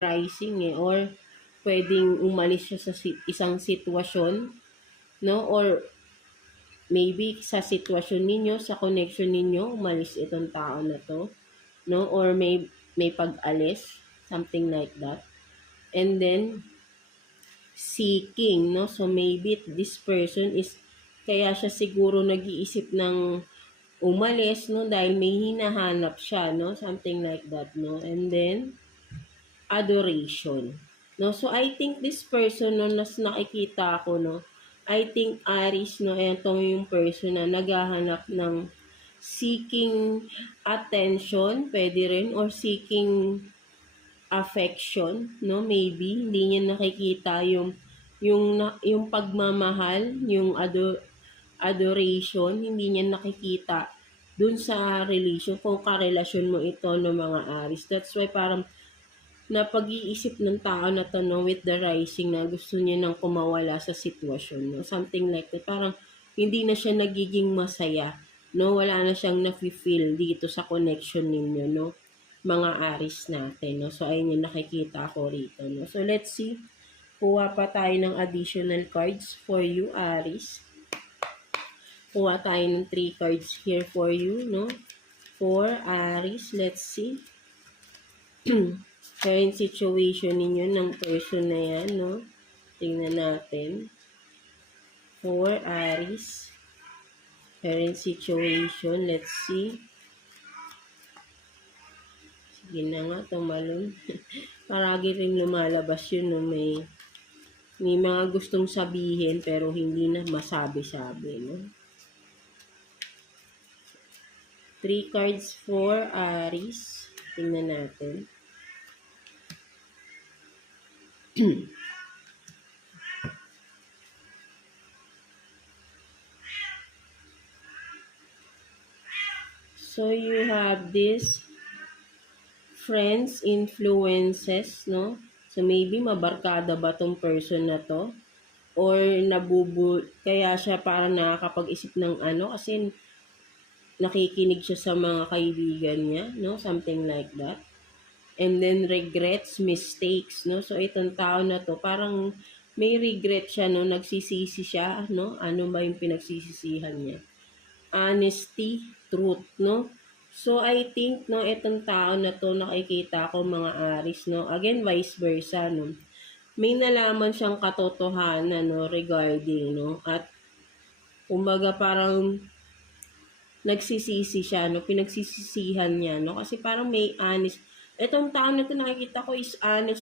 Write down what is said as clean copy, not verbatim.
rising eh, or pwedeng umalis siya sa isang sitwasyon, no? Or maybe sa sitwasyon ninyo, sa connection ninyo, umalis itong tao na to, no? Or may pag-alis, something like that. And then, seeking, no? So, maybe this person is, kaya siya siguro nag-iisip ng umalis, no? Dahil may hinahanap siya, no? Something like that, no? And then, adoration. No? So, I think this person, no, nas nakikita ko, no? I think Aries, no? Ito yung person na naghahanap ng seeking attention, pwede rin, or seeking affection, no? Maybe hindi niya nakikita yung pagmamahal, yung adoration, hindi niya nakikita dun sa relation, kung karelasyon mo ito ng mga Aries. That's why parang napag-iisip ng tao na to, no, with the rising, na gusto niya nang kumawala sa sitwasyon, no? Something like that. Parang hindi na siya nagiging masaya, no? Wala na siyang nafe-feel dito sa connection ninyo, no? Mga Aries natin, no? So, ayun yung nakikita ko rito, no? So, let's see. Kuha pa tayo ng additional cards for you, Aries. Kuha tayo ng 3 cards here for you, no? For Aries, let's see. Current situation ninyo ng person na yan, no? Tingnan natin. For Aries. Current situation, let's see. Sige na nga, tumalon. Paragi rin lumalabas yun, no? May mga gustong sabihin, pero hindi na masabi-sabi, no? 3 cards for Aries. Tingnan natin. So, you have this friends, influences, no? So, maybe mabarkada ba tong person na to? Or kaya siya parang nakakapag-isip ng ano, kasi nakikinig siya sa mga kaibigan niya, no? Something like that. And then regrets, mistakes, no? So, itong tao na to, parang may regret siya, no? Nagsisisi siya, no? Ano ba yung pinagsisisihan niya? Honesty, truth, no? So, I think, no, itong tao na to, nakikita ko mga Aries, no? Again, vice versa, no? May nalaman siyang katotohanan, no, regarding, no? At, kumbaga, parang nagsisisi siya, no? Pinagsisisihan niya, no? Kasi parang may honest. Itong tao na to, nakikita ko is honest